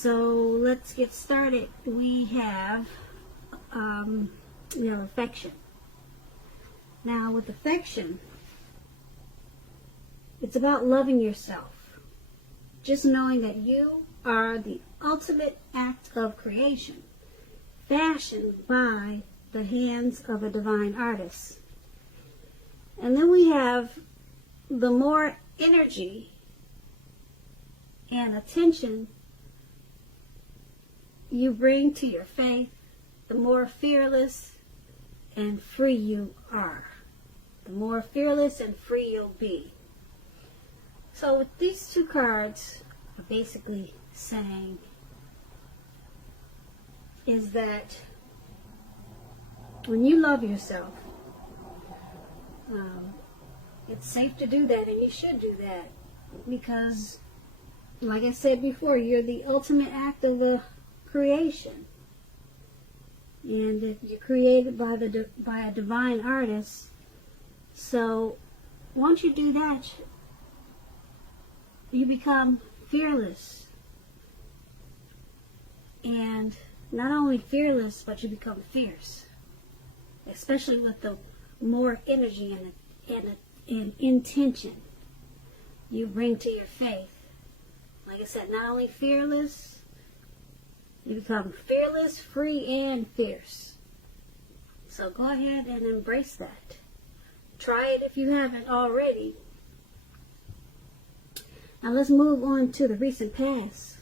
So let's get started. We have, affection. Now with affection, it's about loving yourself. Just knowing that you are the ultimate act of creation, fashioned by the hands of a divine artist. And then we have the more energy and attention you bring to your faith, the more fearless and free you are. The more fearless and free you'll be. So with these two cards are basically saying is that when you love yourself, it's safe to do that, and you should do that, because like I said before, you're the ultimate act of the creation, and you're created by a divine artist. So once you do that, you become fearless, and not only fearless, but you become fierce, especially with the more energy and intention you bring to your faith. Like I said, not only fearless, you become fearless, free, and fierce. So go ahead and embrace that. Try it if you haven't already. Now let's move on to the recent past.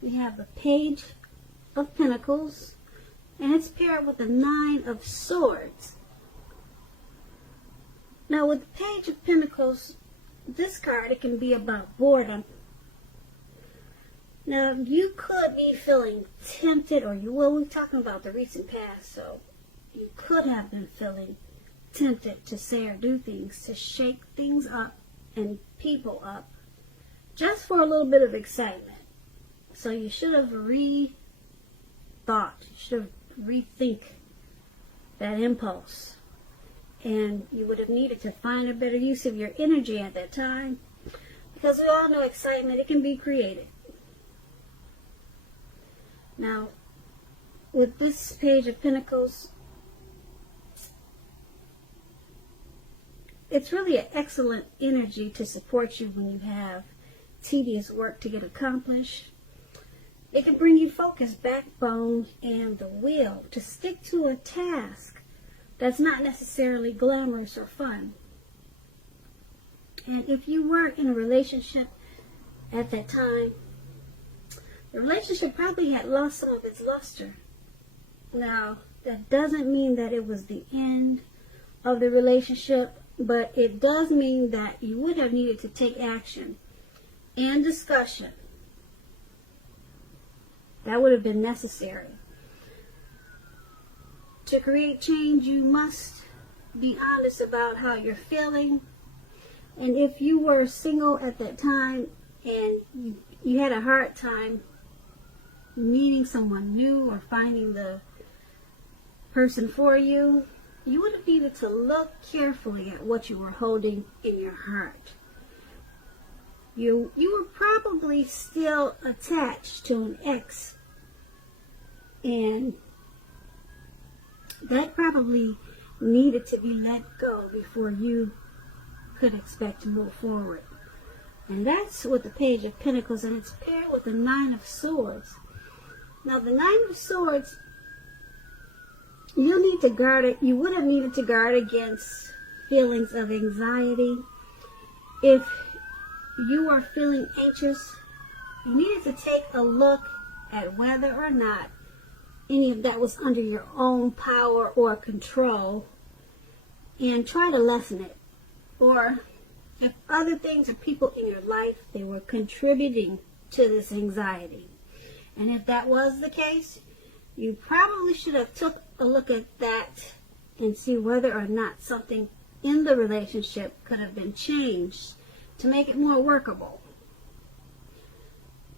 We have the Page of Pentacles, and it's paired with the Nine of Swords. Now with the Page of Pentacles, this card, it can be about boredom. Now you could be feeling tempted, we're talking about the recent past, so you could have been feeling tempted to say or do things, to shake things up and people up, just for a little bit of excitement. So you should have rethought, you should have rethink that impulse. And you would have needed to find a better use of your energy at that time, because we all know excitement, it can be created. Now, with this Page of Pentacles, it's really an excellent energy to support you when you have tedious work to get accomplished. It can bring you focus, backbone, and the will to stick to a task that's not necessarily glamorous or fun. And if you were in a relationship at that time, the relationship probably had lost some of its luster. Now, that doesn't mean that it was the end of the relationship, but it does mean that you would have needed to take action and discussion. That would have been necessary. To create change, you must be honest about how you're feeling. And if you were single at that time and you had a hard time meeting someone new or finding the person for you, you would have needed to look carefully at what you were holding in your heart. You were probably still attached to an ex, and that probably needed to be let go before you could expect to move forward. And that's with the Page of Pentacles, and it's paired with the Nine of Swords. Now the Nine of Swords, you would have needed to guard against feelings of anxiety. If you are feeling anxious, you needed to take a look at whether or not any of that was under your own power or control, and try to lessen it. Or if other things or people in your life, they were contributing to this anxiety. And if that was the case, you probably should have took a look at that and see whether or not something in the relationship could have been changed to make it more workable.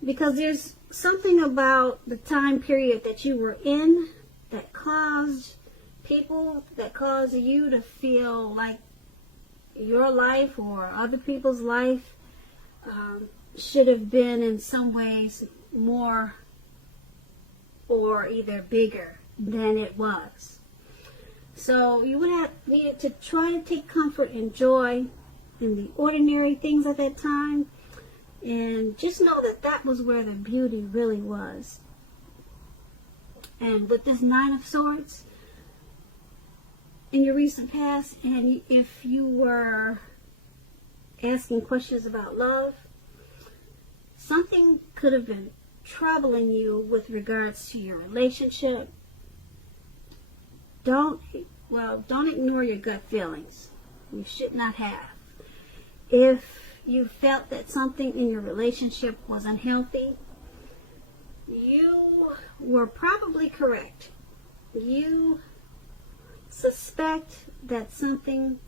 Because there's something about the time period that you were in that caused you to feel like your life or other people's life should have been in some ways more or either bigger than it was. So you would have needed to try to take comfort and joy in the ordinary things at that time, and just know that that was where the beauty really was. And with this Nine of Swords in your recent past, and if you were asking questions about love, something could have been troubling you with regards to your relationship. Don't ignore your gut feelings. You should not have. If you felt that something in your relationship was unhealthy, you were probably correct. You suspect that something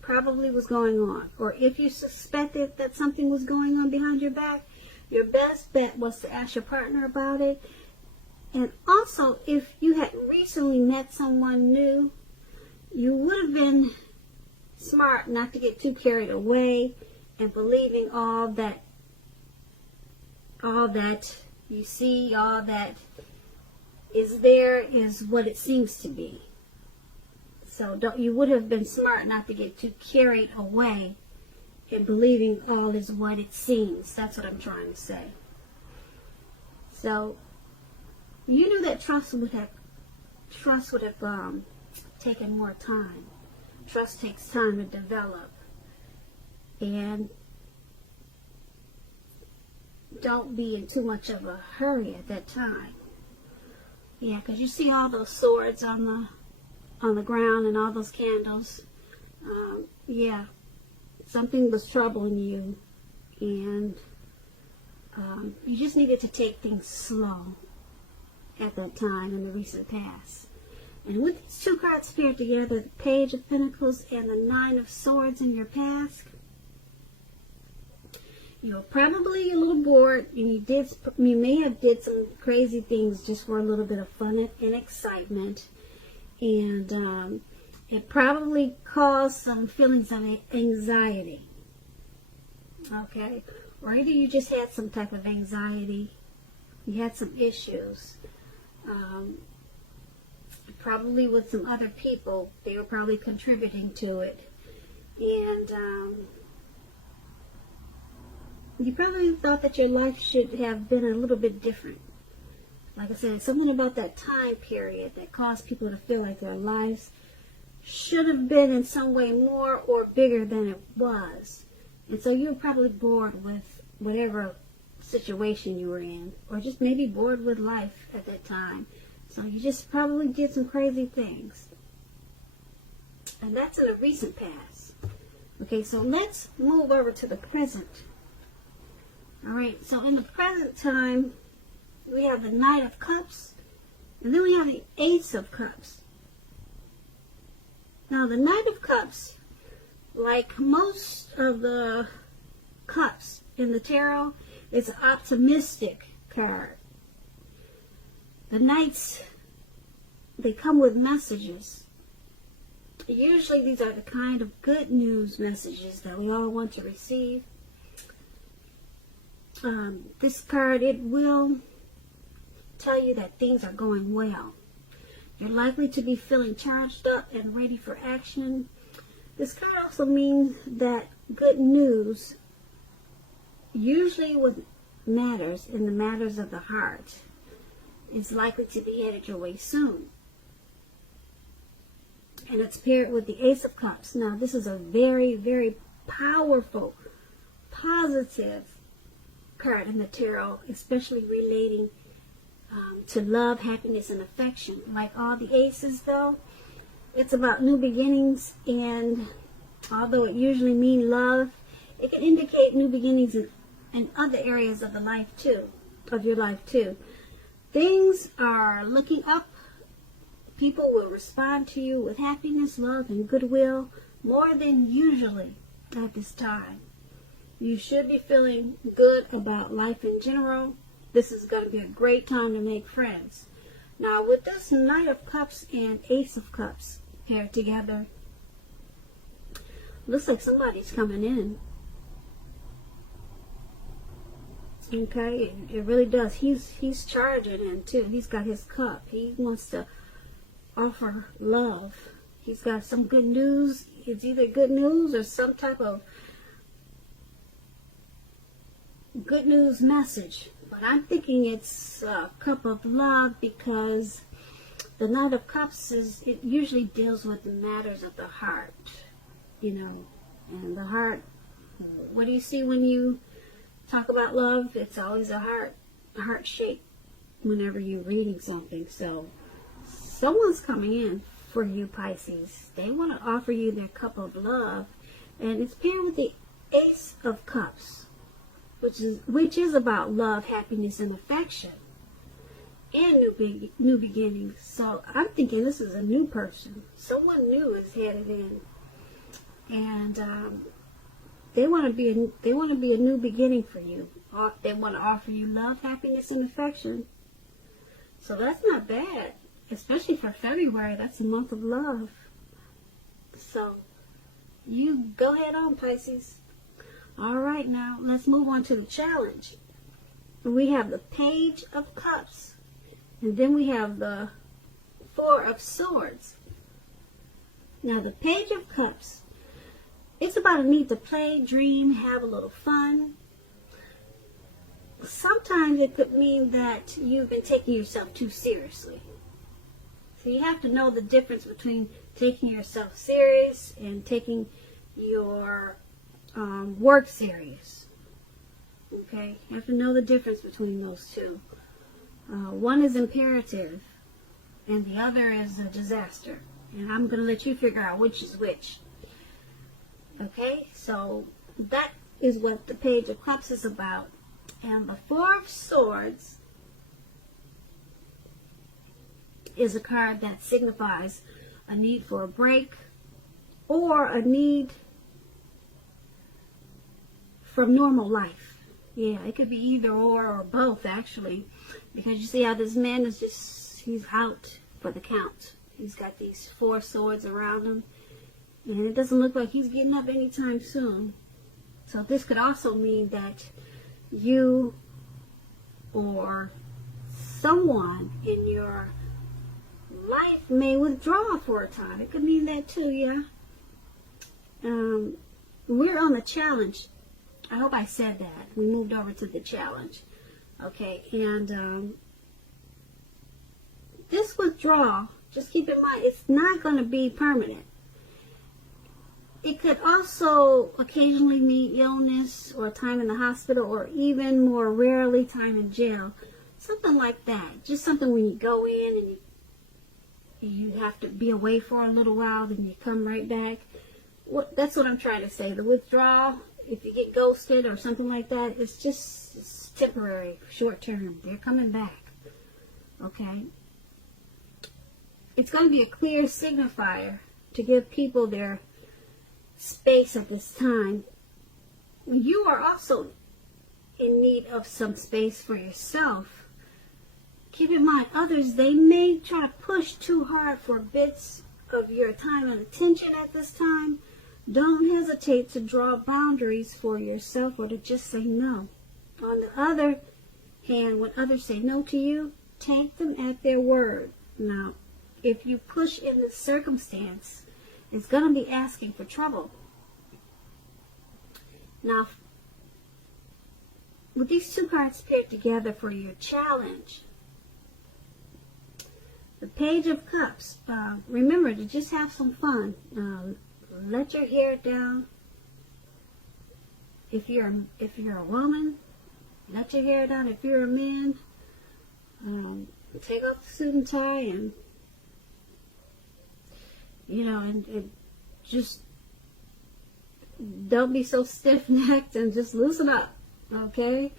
probably was going on. Or if you suspected that something was going on behind your back, your best bet was to ask your partner about it. And also, if you had recently met someone new, you would have been smart not to get too carried away and believing all that you see, all that is there is what it seems to be. So you would have been smart not to get too carried away in believing all is what it seems. That's what I'm trying to say. So you knew that trust would have taken more time. Trust takes time to develop. And don't be in too much of a hurry at that time. Yeah, because you see all those swords on the ground and all those candles. Yeah, something was troubling you, and you just needed to take things slow at that time in the recent past. And with these two cards paired together, the Page of Pentacles and the Nine of Swords in your past, you're probably a little bored, and you may have did some crazy things just for a little bit of fun and excitement, and it probably caused some feelings of anxiety. Okay, or either you just had some type of anxiety, you had some issues, probably with some other people. They were probably contributing to it, and you probably thought that your life should have been a little bit different. Like I said, something about that time period that caused people to feel like their lives should have been in some way more or bigger than it was. And so you were probably bored with whatever situation you were in, or just maybe bored with life at that time. So you just probably did some crazy things. And that's in the recent past. Okay, so let's move over to the present. Alright, so in the present time, we have the Knight of Cups, and then we have the Ace of Cups. Now, the Knight of Cups, like most of the cups in the tarot, is an optimistic card. The Knights, they come with messages. Usually these are the kind of good news messages that we all want to receive. This card, it will tell you that things are going well. You're likely to be feeling charged up and ready for action. This card also means that good news, usually what matters in the matters of the heart, is likely to be headed your way soon. And it's paired with the Ace of Cups. Now, this is a very, very powerful, positive card in the tarot, especially relating to love, happiness, and affection. Like all the aces, though, it's about new beginnings, and although it usually means love, it can indicate new beginnings in other areas of your life too. Things are looking up. People will respond to you with happiness, love, and goodwill more than usually at this time. You should be feeling good about life in general. This is going to be a great time to make friends. Now, with this Knight of Cups and Ace of Cups paired together, looks like somebody's coming in. Okay, it really does. He's charging in too. He's got his cup. He wants to offer love. He's got some good news. It's either good news or some type of good news message. But I'm thinking it's a cup of love, because the Knight of Cups it usually deals with the matters of the heart, you know. And the heart, what do you see when you talk about love? It's always a heart shape whenever you're reading something. So someone's coming in for you, Pisces. They want to offer you their cup of love, and it's paired with the Ace of Cups, which is about love, happiness, and affection, and new beginnings. So I'm thinking this is a new person. Someone new is headed in, and they want to be a new beginning for you. They want to offer you love, happiness, and affection. So that's not bad, especially for February. That's a month of love. So you go ahead on, Pisces. All right, now let's move on to the challenge. We have the Page of Cups, and then we have the Four of Swords. Now the Page of Cups, it's about a need to play, dream, have a little fun. Sometimes it could mean that you've been taking yourself too seriously. So you have to know the difference between taking yourself serious and taking your work serious. Okay, you have to know the difference between those two. One is imperative and the other is a disaster, and I'm going to let you figure out which is which. Okay, so that is what the Page of Cups is about. And the Four of Swords is a card that signifies a need for a break or a need from normal life. Yeah, it could be either or both, actually, because you see how this man is he's out for the count. He's got these four swords around him, and it doesn't look like he's getting up anytime soon. So this could also mean that you or someone in your life may withdraw for a time. It could mean that too, yeah. We're on the challenge. I hope I said that. We moved over to the challenge. Okay, and this withdrawal, just keep in mind, it's not going to be permanent. It could also occasionally mean illness or time in the hospital, or even more rarely time in jail. Something like that. Just something when you go in and you have to be away for a little while, then you come right back. That's what I'm trying to say. The withdrawal, if you get ghosted or something like that, it's temporary, short term. They're coming back. Okay? It's going to be a clear signifier to give people their space at this time. You are also in need of some space for yourself. Keep in mind, others, they may try to push too hard for bits of your time and attention at this time. Don't hesitate to draw boundaries for yourself or to just say no. On the other hand, when others say no to you, take them at their word. Now, if you push in this circumstance, it's going to be asking for trouble. Now, with these two cards paired together for your challenge, the Page of Cups, remember to just have some fun. Let your hair down. If you're a woman, let your hair down. If you're a man, take off the suit and tie, and and just don't be so stiff-necked, and just loosen up. Okay,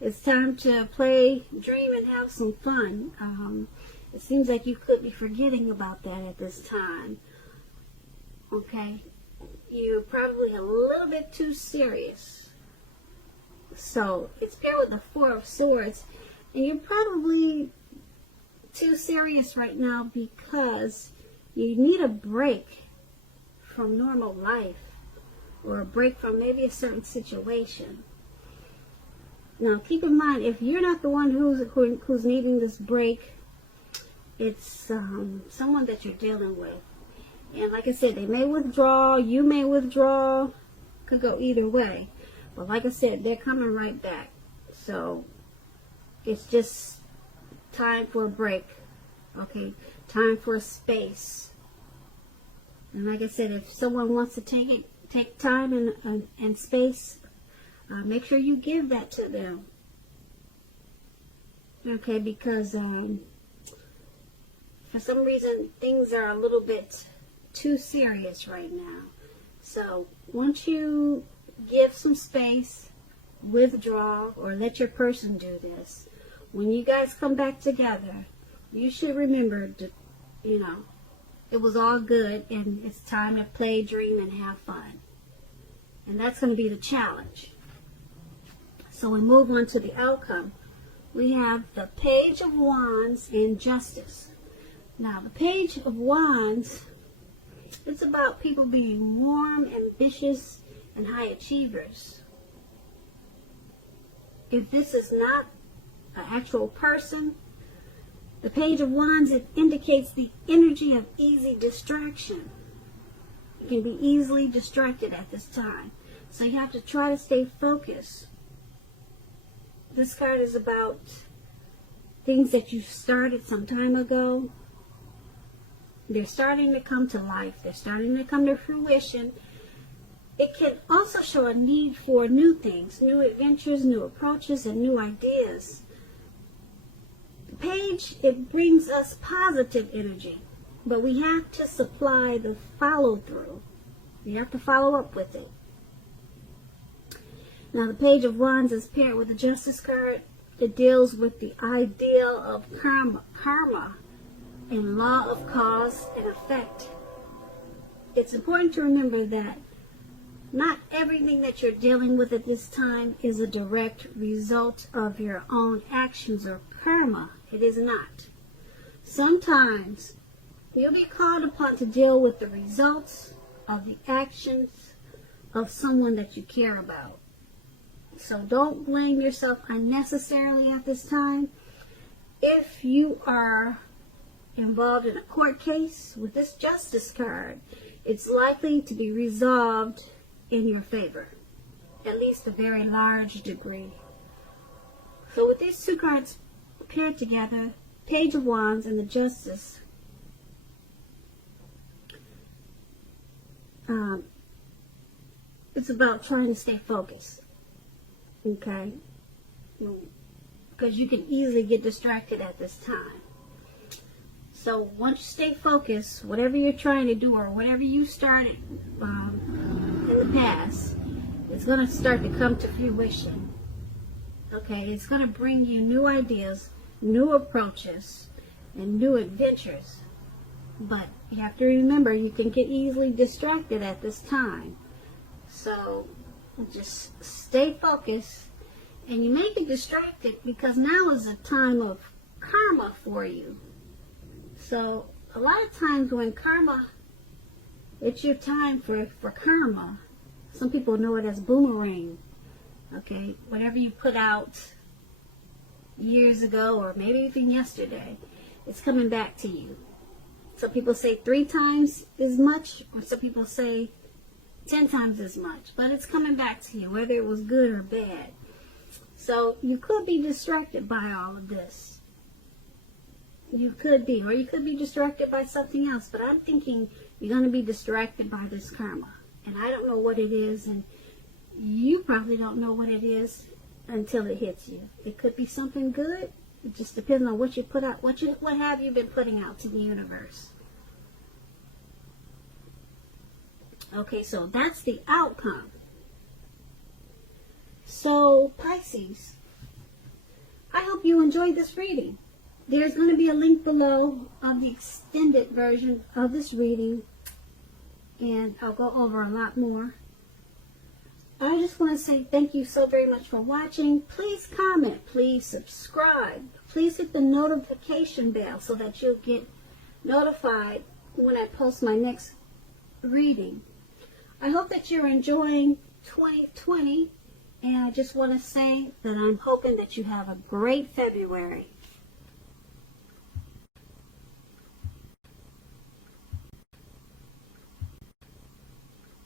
it's time to play, dream, and have some fun. It seems like you could be forgetting about that at this time. Okay, you're probably a little bit too serious. So it's paired with the Four of Swords, and you're probably too serious right now because you need a break from normal life, or a break from maybe a certain situation. Now, keep in mind, if you're not the one who's needing this break, it's someone that you're dealing with. And like I said, they may withdraw, you may withdraw, could go either way. But like I said, they're coming right back. So it's just time for a break, okay? Time for a space. And like I said, if someone wants to take time and space, make sure you give that to them. Okay, because for some reason things are a little bit too serious right now. So once you give some space, withdraw, or let your person do this, when you guys come back together, you should remember to, it was all good and it's time to play, dream, and have fun. And that's going to be the challenge. So we move on to the outcome. We have the Page of Wands and Justice. Now, the Page of Wands, it's about people being warm, ambitious, and high achievers. If this is not an actual person, the Page of Wands, it indicates the energy of easy distraction. You can be easily distracted at this time. So you have to try to stay focused. This card is about things that you started some time ago. They're starting to come to life. They're starting to come to fruition. It can also show a need for new things, new adventures, new approaches, and new ideas. The page, it brings us positive energy, but we have to supply the follow-through. We have to follow up with it. Now, the Page of Wands is paired with the Justice card. It deals with the ideal of karma and law of cause and effect. It's important to remember that not everything that you're dealing with at this time is a direct result of your own actions or karma. It is not. Sometimes you'll be called upon to deal with the results of the actions of someone that you care about. So don't blame yourself unnecessarily at this time. If you are involved in a court case with this Justice card, it's likely to be resolved in your favor, at least a very large degree. So with these two cards paired together, Page of Wands and the Justice, it's about trying to stay focused. Okay? Because you can easily get distracted at this time. So once you stay focused, whatever you're trying to do or whatever you started in the past, it's going to start to come to fruition. Okay? It's going to bring you new ideas, new approaches, and new adventures. But you have to remember, you can get easily distracted at this time. So just stay focused, and you may be distracted because now is a time of karma for you. So a lot of times when karma, it's your time for karma. Some people know it as boomerang. Okay, whatever you put out years ago or maybe even yesterday, it's coming back to you. Some people say 3 times as much, or some people say 10 times as much, but it's coming back to you, whether it was good or bad. So you could be distracted by all of this. You could be, or you could be distracted by something else, but I'm thinking you're going to be distracted by this karma. And I don't know what it is, and you probably don't know what it is until it hits you. It could be something good. It just depends on what you put out. What have you been putting out to the universe? Okay, so that's the outcome. So, Pisces, I hope you enjoyed this reading. There's going to be a link below of the extended version of this reading, and I'll go over a lot more. I just want to say thank you so very much for watching. Please comment, please subscribe, please hit the notification bell so that you'll get notified when I post my next reading. I hope that you're enjoying 2020 And I just want to say that I'm hoping that you have a great February.